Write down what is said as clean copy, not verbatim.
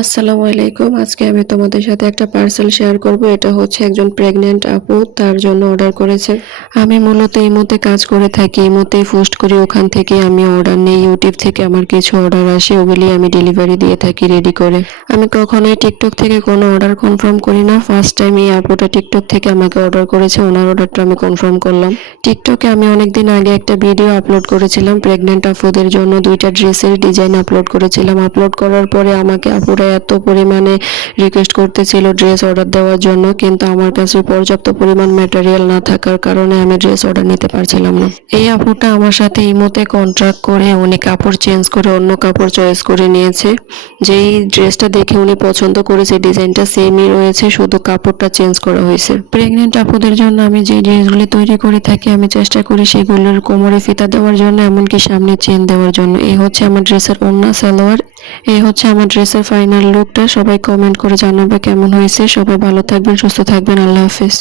আসসালামু আলাইকুম। আজকে আমি তোমাদের সাথে একটা পার্সেল শেয়ার করব। এটা হচ্ছে একজন প্রেগন্যান্ট আপু তার জন্য অর্ডার করেছে। আমি মূলত ইমোতে কাজ করে থাকি। ইমোতেই পোস্ট করি, ওখান থেকে আমি অর্ডার নেই। ইউটিউব থেকে আমার কিছু অর্ডার আসে, ওগুলি আমি ডেলিভারি দিয়ে থাকি রেডি করে। আমি কখনোই টিকটক থেকে কোনো অর্ডার কনফার্ম করি না। ফার্স্ট টাইম এই আপুটা টিকটক থেকে আমাকে অর্ডার করেছে, ওনার অর্ডারটা আমি কনফার্ম করলাম। টিকটকে আমি অনেকদিন আগে একটা ভিডিও আপলোড করেছিলাম প্রেগন্যান্ট আপুদের জন্য, 2টা ড্রেসের ডিজাইন আপলোড করেছিলাম। আপলোড করার পরে আমাকে আপুরা এত পরিমাণে রিকোয়েস্ট করতেছিল ড্রেস অর্ডার দেওয়ার জন্য, কিন্তু আমার কাছে পর্যাপ্ত পরিমাণ ম্যাটেরিয়াল না থাকার কারণে আমি ড্রেস অর্ডার নিতে পারছিলাম না। এই আপুটা আমার সাথে ইমোতে কন্ট্রাক্ট করে উনি কাপড় চেঞ্জ করে অন্য কাপড় চয়েস করে নিয়েছে। যেই ড্রেসটা দেখে উনি পছন্দ করেছে ডিজাইনটা সেমই রয়েছে, শুধু কাপড়টা চেঞ্জ করা হয়েছে। প্রেগনেন্ট আপুদের জন্য আমি যে ড্রেসগুলি তৈরি করে থাকি আমি চেষ্টা করি সেগুলোর কোমরে ফিতা দেওয়ার জন্য, এমনকি সামনে চেন দেওয়ার জন্য। এই হচ্ছে আমার ড্রেসের ওড়না সালোয়ার। এই হচ্ছে আমার ড্রেসের ফাইনাল লুকটা। সবাই কমেন্ট করে জানাবে কেমন হয়েছে। সবাই ভালো থাকবেন, সুস্থ থাকবেন। আল্লাহ হাফেজ।